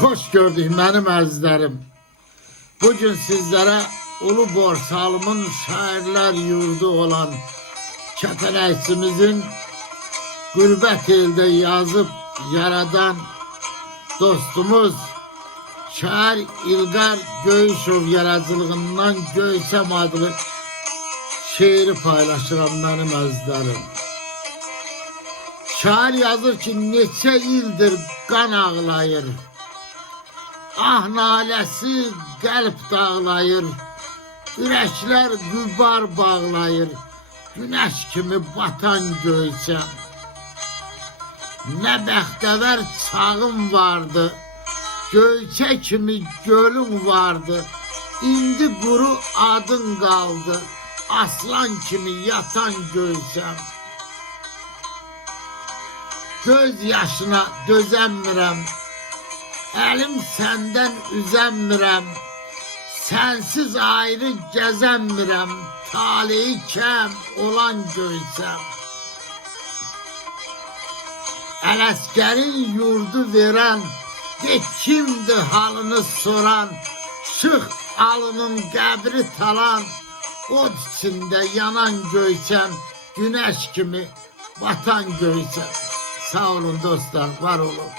Hoş gördük benim əzizlərim. Bugün sizlere Ulu Borsalımın şairler yurdu olan Kəpənəkçimizin Qürbət elde yazıp yaradan dostumuz şair İlqar Göyüşov yaradıcılığından Göysəm adlı şiiri paylaşıram benim əzizlərim. Şair yazır ki, neçə ildir qan ağlayır, ah naləsi qəlb dağlayır, ürəklər gübar bağlayır, günəş kimi batan Göysəm. Nə bəxtəvər çağım vardı, Göyçə kimi gölüm vardı, indi quru adın qaldı, aslan kimi yatan Göysəm. Göz yaşına dözəmmirəm, əlim səndən üzəmmirəm, sənsiz ayrı gəzəmmirəm, taleyi kəm olan Göysəm. Ələsgərin yurdu verən, de kimdir halını soran, şıx alının qəbri talan, od içində yanan Göysəm, günəş kimi batan Göysəm. Sağ olun dostlar, var olun.